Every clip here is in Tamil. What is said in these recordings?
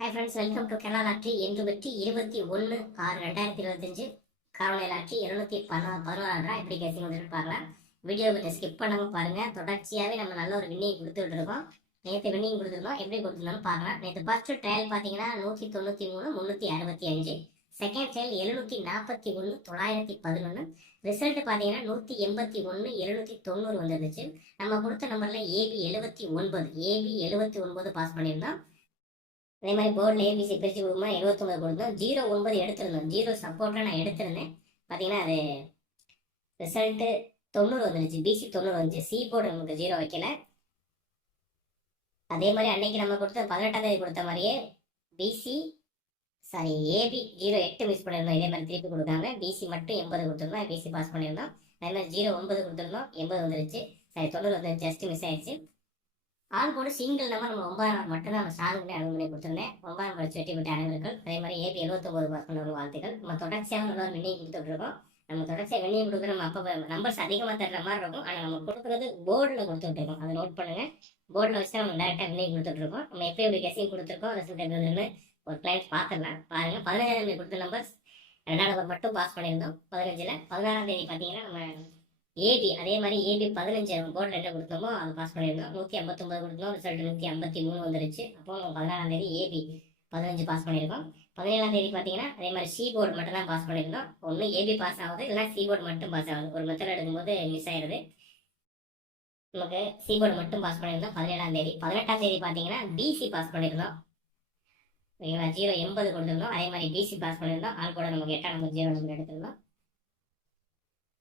Hi friends welcome to Kerala lottery என்று வெற்றி இருபத்தி ஒன்று ஆறு ரெண்டாயிரத்தி இருபத்தஞ்சு காரமடை லாட்ரி இருநூத்தி பதினா பதினோராயிரம் எப்படி கேசிங் வந்துட்டு பார்க்கலாம். வீடியோ கிட்ட ஸ்கிப் பண்ணாமல் பாருங்கள் தொடர்ச்சியாகவே நம்ம நல்ல ஒரு வின்னிங் கொடுத்துட்டு இருக்கோம். நேற்று வின்னிங் கொடுத்துருந்தோம். எப்படி கொடுத்துருந்தோம் பார்க்கலாம். நேற்று ஃபர்ஸ்ட் ட்ரையல் பார்த்தீங்கன்னா நூற்றி தொண்ணூற்றி மூணு முந்நூற்றி அறுபத்தி அஞ்சு. செகண்ட் ட்ரையல் எழுநூற்றி நாற்பத்தி ஒன்று தொள்ளாயிரத்தி பதினொன்று ரிசல்ட் பார்த்தீங்கன்னா நூற்றி எண்பத்தி ஒன்று எழுநூற்றி தொண்ணூறு வந்துருந்துச்சு. நம்ம கொடுத்த நம்பரில் ஏபி எழுபத்தி ஒன்பது. ஏபி எழுபத்தி ஒன்பது பாஸ் பண்ணியிருந்தோம். அதே மாதிரி போர்டில் ஏபிசி பிரித்து கொடுக்கும்போது எழுபத்தொம்பது கொடுத்தோம் ஜீரோ ஒன்பது எடுத்திருந்தோம். ஜீரோ சப்போர்ட்டாக நான் எடுத்திருந்தேன். பார்த்தீங்கன்னா அது ரிசல்ட்டு தொண்ணூறு வந்துருச்சு. பிசி தொண்ணூறு வந்துச்சு. சி போர்டு நமக்கு ஜீரோ வைக்கல. அதே மாதிரி அன்னைக்கு நம்ம கொடுத்த பதினெட்டாம் தேதி கொடுத்த மாதிரியே பிசி சாரி ஏபி ஜீரோ எட்டு மிஸ் பண்ணியிருந்தோம். இதே மாதிரி திருப்பி கொடுக்காம பிசி மட்டும் எண்பது கொடுத்துருந்தோம். பிசி பாஸ் பண்ணியிருந்தோம். அதே மாதிரி ஜீரோ ஒன்பது கொடுத்துருந்தோம். எண்பது வந்துருச்சு. சாரி தொண்ணூறு வந்து ஜஸ்ட் மிஸ் ஆயிடுச்சு. ஆள் போட சிங்கிள் நம்பர் நம்ம ஒன்பதாம் நம்பர் மட்டும் தான் நம்ம ஸ்ட்ராங்னே அனுமதி பண்ணி கொடுத்துருந்தேன். ஒன்பதாம் நம்பர் வெற்றி பெற்ற அனைவருக்கும் அதே மாதிரி ஏபி எழுபத்தொம்பது பாஸ் ஒரு வாழ்த்துக்கள். நம்ம தொடர்ச்சியாக நல்ல ஒரு விண்ணையும் நம்ம தொடர்ச்சியாக விண்ணையும் கொடுக்குற நம்ம அப்போ நம்பர்ஸ் அதிகமாக தர்ற மாதிரி இருக்கும். ஆனால் நம்ம கொடுக்குறது போர்டில் கொடுத்துட்ருக்கோம் அதை நோட் பண்ணுங்கள் போர்டில் வச்சு நம்ம டேரெக்டாக விண்ணை கொடுத்துட்ருக்கோம் நம்ம எப்படி எப்படி கெஸிங் கொடுத்துருக்கோம் அதை எப்படி ஒரு கிளைண்ட் பார்த்துடலாம். பாருங்கள் பதினஞ்சாம் தேதி கொடுத்த நம்பர்ஸ் ரெண்டாவது நம்பர் மட்டும் பாஸ் பண்ணியிருந்தோம். பதினஞ்சில் பதினாறாம் தேதி பார்த்தீங்கன்னா நம்ம ஏபி அதே மாதிரி ஏபி பதினஞ்சு போர்டில் என்ன கொடுத்தோமோ அதை பாஸ் பண்ணியிருந்தோம். நூற்றி ஐம்பத்தொம்பது கொடுத்தோம். ரிசல்ட் நூற்றி ஐம்பத்தி மூணு வந்துருச்சு. அப்போ பதினாறாம் தேதி ஏபி பதினஞ்சு பாஸ் பண்ணியிருக்கோம். பதினேழாம் தேதி பார்த்தீங்கன்னா அதே மாதிரி சி போர்டு மட்டும் தான் பாஸ் பண்ணியிருந்தோம். ஒன்று ஏபி பாஸ் ஆகுது இல்லைனா சி போர்டு மட்டும் பாஸ் ஆகுது. ஒரு மெத்தட் எடுக்கும்போது மிஸ் ஆயிடுது. நமக்கு சி போர்டு மட்டும் பாஸ் பண்ணியிருந்தோம் பதினேழாம் தேதி. பதினெட்டாம் தேதி பார்த்தீங்கன்னா பிசி பாஸ் பண்ணியிருந்தோம். ஓகேங்களா? ஜீரோ எண்பது கொடுத்துருந்தோம். அதே மாதிரி பிசி பாஸ் பண்ணியிருந்தோம். ஆள் கூட நமக்கு எட்டாம் நம்பர் ஜீரோ நம்பர் எடுத்திருந்தோம்.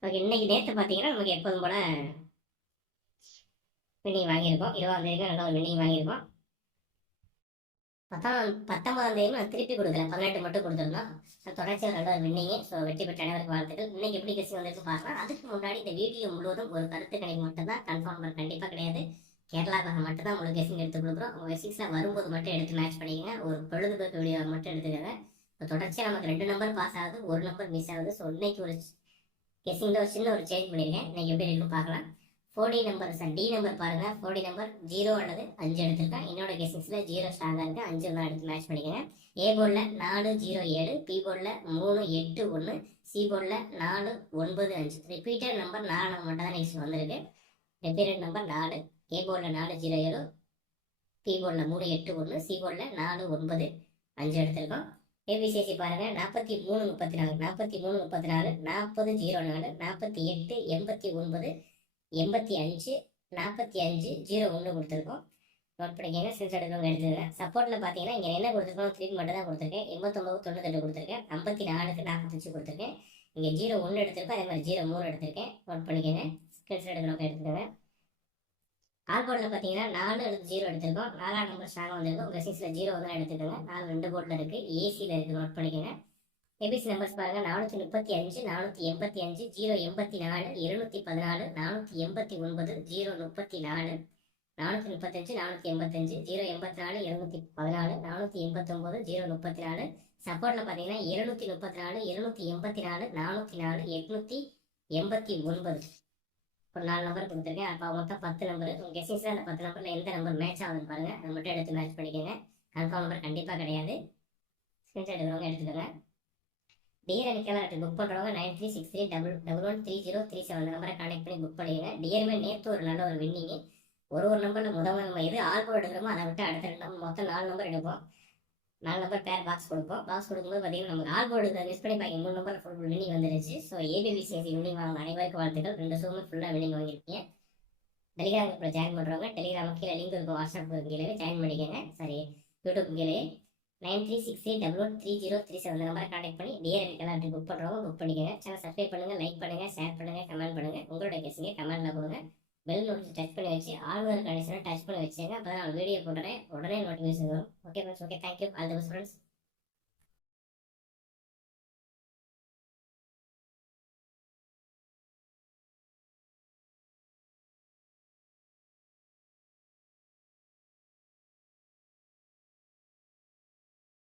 ஓகே இன்னைக்கு நேற்று பார்த்தீங்கன்னா நமக்கு எப்போதும் போல வின்னிங் வாங்கியிருக்கோம். இருபதாம் தேதி நல்ல ஒரு வின்னிங் வாங்கியிருக்கோம். பத்தாம் பத்தொன்பதாம் தேதி நான் திருப்பி கொடுக்கல. பதினெட்டு மட்டும் கொடுத்துருந்தோம் தொடர்ச்சியாக நல்ல ஒரு வின்னிங் ஸோ வெற்றி பெற்ற அனைவருக்கு வாழ்த்துக்கள். இன்னைக்கு எப்படி கட்சி வந்திருக்கு பார்க்கலாம் அதுக்கு முன்னாடி இந்த வீடியோ முழுவதும் ஒரு கருத்து கணிப்பு மட்டும் தான் கன்ஃபார்ம் பண்ண கண்டிப்பாக கிடையாது. கேரளாக்காக மட்டும் தான் உங்களுக்கு கெஸ்டிங் எடுத்து கொடுக்குறோம். உங்கள் கெஸிங்ஸில் வரும்போது மட்டும் எடுத்து மேட்ச் பண்ணிக்கங்க. ஒரு பொழுதுபோக்கு வீடியோ மட்டும் எடுத்துக்கங்க. இப்போ தொடர்ச்சியாக நமக்கு ரெண்டு நம்பர் பாஸ் ஆகுது ஒரு நம்பர் மிஸ் ஆகுது. ஸோ இன்னைக்கு ஒரு கெஸிங்கில் ஒரு சின்ன ஒரு சேஞ்ச் பண்ணியிருக்கேன் இன்னைக்கு எப்படி இருக்குன்னு பார்க்கலாம். Forty number sir D number பாருங்கள் ஃபோர்டி நம்பர் ஜீரோ அல்லது அஞ்சு எடுத்திருக்கேன். என்னோட கெஸிங்ஸில் ஜீரோ ஸ்ட்ராங்காக இருக்குது அஞ்சு தான் எடுத்து மேட்ச் பண்ணிக்கங்க ஏ போர்டில் நாலு ஜீரோ ஏழு. பி போர்டில் மூணு எட்டு ஒன்று சி போர்டில் நாலு ஒன்பது அஞ்சு. ரிப்பீட்டட் நம்பர் நாலு நம்பர் மட்டும் தான் நெக்ஸ்ட் வந்திருக்கு. ரிப்பீட்டட் நம்பர் நாலு. ஏ போர்டில் நாலு ஜீரோ ஏழு. பி போர்டில் மூணு எட்டு ஒன்று சி போர்டில் நாலு ஒன்பது அஞ்சு எடுத்திருக்கோம். ஏபிசிசி பாருங்க நாற்பத்தி மூணு முப்பத்தி நாலு நாற்பத்தி மூணு முப்பத்தி நாலு நாற்பது ஜீரோ நாலு நாற்பத்தி எட்டு எண்பத்தி ஒன்பது எண்பத்தி அஞ்சு நாற்பத்தி அஞ்சு ஜீரோ ஒன்று கொடுத்துருக்கோம். நோட் பண்ணிக்கங்க சென்ஸ் எடுக்கிறவங்க எடுத்துருக்கேன் சப்போர்ட்டில் பார்த்தீங்கன்னா இங்கே என்ன கொடுத்துருக்கோம்? த்ரீ மட்டும் தான் கொடுத்துருக்கேன். எண்பத்தொம்பது தொண்ணூத்தெட்டு கொடுத்துருக்கேன். ஐம்பத்தி நாலுக்கு நாற்பத்தஞ்சு கொடுத்துருக்கேன். இங்கே ஜீரோ ஒன்று எடுத்திருக்கோம். அதே மாதிரி ஜீரோ மூணு எடுத்திருக்கேன். நோட் பண்ணிக்கங்க ஸ்கிரீன்ஷாட் எடுக்கிறவங்க எடுத்துக்கோங்க. கால் போர்டில் பார்த்தீங்கன்னா நாலு எடுத்து ஜீரோ எடுத்திருக்கோம். நாலாம் நம்பர் ஸ்ட்ராங்காக வந்திருக்கும் உங்கள் சிக்ஸில் ஜீரோ வந்து எடுத்துக்கோங்க. நாலு ரெண்டு போர்டில் இருக்குது ஏசியில் இருக்குது நோட் பண்ணிக்கோங்க. ஏபிசி நம்பர்ஸ் பாருங்க. நானூற்றி முப்பத்தி அஞ்சு நானூற்றி எண்பத்தி அஞ்சு ஜீரோ எண்பத்தி நாலு இருநூத்தி பதினாலு நானூற்றி எண்பத்தி ஒன்பது ஜீரோ முப்பத்தி நாலு நானூற்றி முப்பத்தஞ்சு நானூற்றி எண்பத்தஞ்சு ஜீரோ எண்பத்தி நாலு இருநூத்தி பதினாலு நானூற்றி எண்பத்தொம்போது ஜீரோ முப்பத்தி நாலு. சப்போர்ட்டில் பார்த்தீங்கன்னா இருநூற்றி முப்பத்தி நாலு இருநூற்றி எண்பத்தி நாலு நானூற்றி நாலு எட்நூற்றி எண்பத்தி ஒன்பது. ஒரு நாலு நம்பர் கொடுத்துருக்கேன். அப்போ மொத்தம் பத்து நம்பர் உங்கள் கெஸிங்ஸில் அந்த பத்து நம்பரில் எந்த நம்பர் மேட்ச் ஆகுதுன்னு பாருங்கள் அதை மட்டும் எடுத்து மேட்ச் பண்ணிக்கோங்க. கன்ஃபார்ம் நம்பர் கண்டிப்பாக கிடையாது. ஸ்க்ரீன்ஷாட் எடுக்கிறவங்க எடுத்துக்கோங்க. டியர் அணிக்கெல்லாம் புக் பண்ணுறவங்க nine three six three double double one three zero three seven நம்பரை கான்டெக்ட் பண்ணி புக் பண்ணிடுங்க டியருமே நேற்று ஒரு நல்ல ஒரு வின்னிங் ஒரு ஒரு நம்பரில் முதல் நம்ம எது ஆல்போர்ட் எடுக்கிறோமோ அதை விட்டு அடுத்த ரெண்டு நம்பர் மொத்தம் நாலு நம்பர் எடுப்போம். நாலு நம்பர் பேர் பாக்ஸ் கொடுப்போம். பாக்ஸ் கொடுக்கும்போது பார்த்தீங்கன்னா நமக்கு ஆல் போர்டு மிஸ் பண்ணி பாக்கி மூணு நம்பர் ஃபுல் வினிங் வந்துருச்சு. ஸோ ஏபிபிசிஎஸ்சி வினிங் வாங்க அனைவருக்கு வாழ்த்துக்கள். ரெண்டு ஷோமே ஃபுல்லாக வினிங் வாங்கியிருக்கீங்க. டெலிகிராம் குரூப்பில் ஜாயின் பண்ணுறவங்க டெலிகிராம் கீழே லிங்க் இருக்கும். வாட்ஸ்அப் கீழே ஜாயின் பண்ணிக்கோங்க. சரி யூடியூப் கீழே nine three six eight double one three zero three seven நம்பரை கான்டெக்ட் பண்ணி டிஆர் எல்லாம் புக் பண்ணுறவங்க புக் பண்ணிக்கோங்க. சேனல் சப்ஸ்கிரைப் பண்ணுங்கள் லைக் பண்ணுங்கள் ஷேர் பண்ணுங்கள் கமெண்ட் பண்ணுங்கள் உங்களோட கேஸுங்க கமெண்ட்டில் போங்க. பெல் நோட்டிஃபிகேஷன் டச் பண்ணி வச்சு ஆளுநர் கடைசியில் டச் பண்ணி வச்சுங்க அப்போ தான் நான் வீடியோ போடுறேன் உடனே நோட்டிஃபிகேஷன் வரும். Okay friends okay thank you all the best friends